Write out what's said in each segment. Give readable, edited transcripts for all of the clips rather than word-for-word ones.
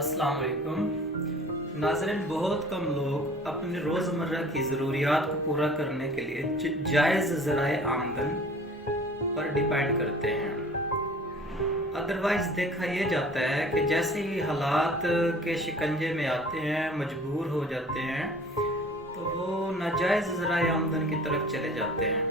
अस्सलाम वालेकुम नाज़रीन। बहुत कम लोग अपने रोज़मर्रा की ज़रूरियात को पूरा करने के लिए जायज़ ज़राए आमदन पर डिपेंड करते हैं। अदरवाइज़ देखा यह जाता है कि जैसे ही हालात के शिकंजे में आते हैं, मजबूर हो जाते हैं, तो वो नाजायज़ ज़राए आमदन की तरफ चले जाते हैं।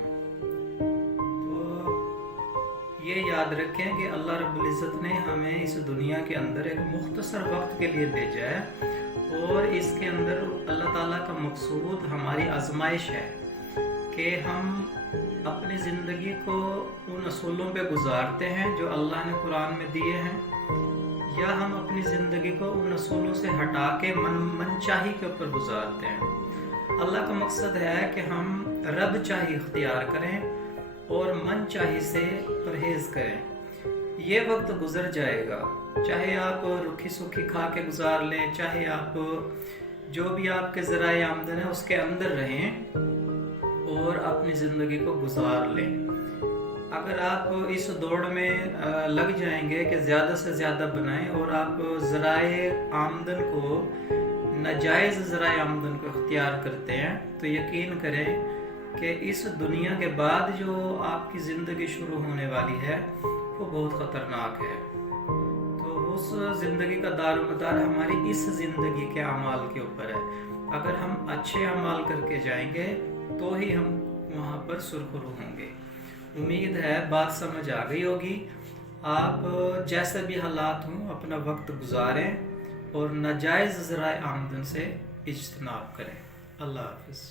ये याद रखें कि अल्लाह रब्बुल इज़्ज़त ने हमें इस दुनिया के अंदर एक मुख्तसर वक्त के लिए भेजा है और इसके अंदर अल्लाह ताला का मकसूद हमारी आजमाइश है कि हम अपनी ज़िंदगी को उन असूलों पे गुजारते हैं जो अल्लाह ने कुरान में दिए हैं, या हम अपनी ज़िंदगी को उन असूलों से हटा के मनचाही के ऊपर गुजारते हैं। अल्लाह का मकसद है कि हम रब चाही इख्तियार करें और मन चाही से परहेज करें। ये वक्त गुजर जाएगा, चाहे आप रुखी सूखी खा के गुजार लें, चाहे आप जो भी आपके ज़राए आमदन है उसके अंदर रहें और अपनी ज़िंदगी को गुजार लें। अगर आप इस दौड़ में लग जाएंगे कि ज़्यादा से ज़्यादा बनाएं और आप ज़राए आमदन को नाजायज़ ज़राए आमदन को इख्तियार करते हैं, तो यकीन करें कि इस दुनिया के बाद जो आपकी ज़िंदगी शुरू होने वाली है वो बहुत ख़तरनाक है। तो उस ज़िंदगी का दारोमदार हमारी इस ज़िंदगी के अमाल के ऊपर है। अगर हम अच्छे अमाल करके जाएंगे तो ही हम वहाँ पर सुरखरू होंगे। उम्मीद है बात समझ आ गई होगी। आप जैसे भी हालात हों अपना वक्त गुजारें और नाजायज़ ज़राए आमदन से इज्तनाब करें। अल्लाह हाफ़िज़।